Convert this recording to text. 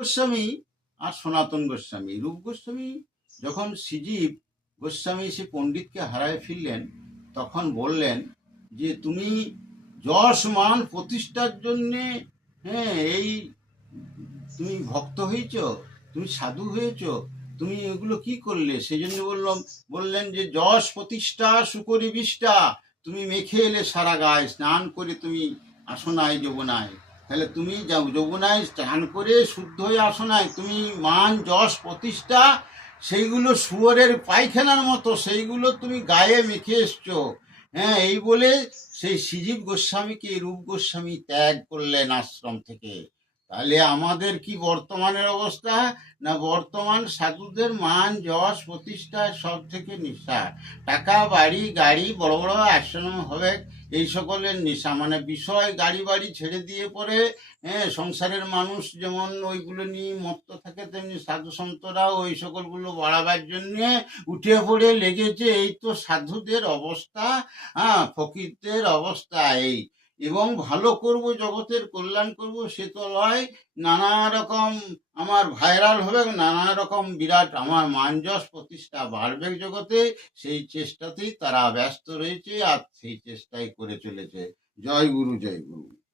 গোস্বামী আর সনাতন গোস্বামী। রূপ গোস্বামী যখন শ্রীজীব গোস্বামী সে পণ্ডিতকে হারায় ফিরলেন, তখন বললেন যে তুমি যশ মান প্রতিষ্ঠার জন্যে, হ্যাঁ, এই তুমি ভক্ত হয়েছ, তুমি সাধু হয়েছ, তুমি এগুলো কি করলে? সেই জন্য বললেন যে যশ প্রতিষ্ঠা সুকরি বিষ্ঠা, তুমি মেখে এলে সারা গায়ে, স্নান করে তুমি আসো নাই যমুনায়। তাহলে তুমি যমুনায় স্নান করে শুদ্ধ হয়ে আসো নাই, তুমি মান যশ প্রতিষ্ঠা সেইগুলো শুয়োরের পায়খানার মতো সেইগুলো তুমি গায়ে মেখে এসছো। হ্যাঁ, এই বলে সেই শ্রীজীব গোস্বামীকে রূপ গোস্বামী ত্যাগ করলেন আশ্রম থেকে। তাহলে আমাদের কি বর্তমানের অবস্থা? না, বর্তমান সাধুদের মান যশ প্রতিষ্ঠা সব থেকে নেশা। টাকা বাড়ি গাড়ি বড় বড় আশ্রম হবে, এই সকলের নেশা, মানে বিষয় গাড়ি বাড়ি ছেড়ে দিয়ে পরে, হ্যাঁ, সংসারের মানুষ যেমন ওইগুলো নিয়ে মত্ত থাকে, তেমনি সাধু সন্তরাও ওই সকলগুলো বাড়াবার জন্যে উঠে পড়ে লেগেছে। এই তো সাধুদের অবস্থা, হ্যাঁ, ফকিরদের অবস্থা এই। এবং ভালো করব, জগতের কল্যাণ করব সে তো নয়, নানা রকম আমার ভাইরাল হবে, নানা রকম বিরাট আমার মান যশ প্রতিষ্ঠা বাড়বে জগতে, সেই চেষ্টাতেই তারা ব্যস্ত রয়েছে আর সেই চেষ্টাই করে চলেছে। জয় গুরু, জয় গুরু।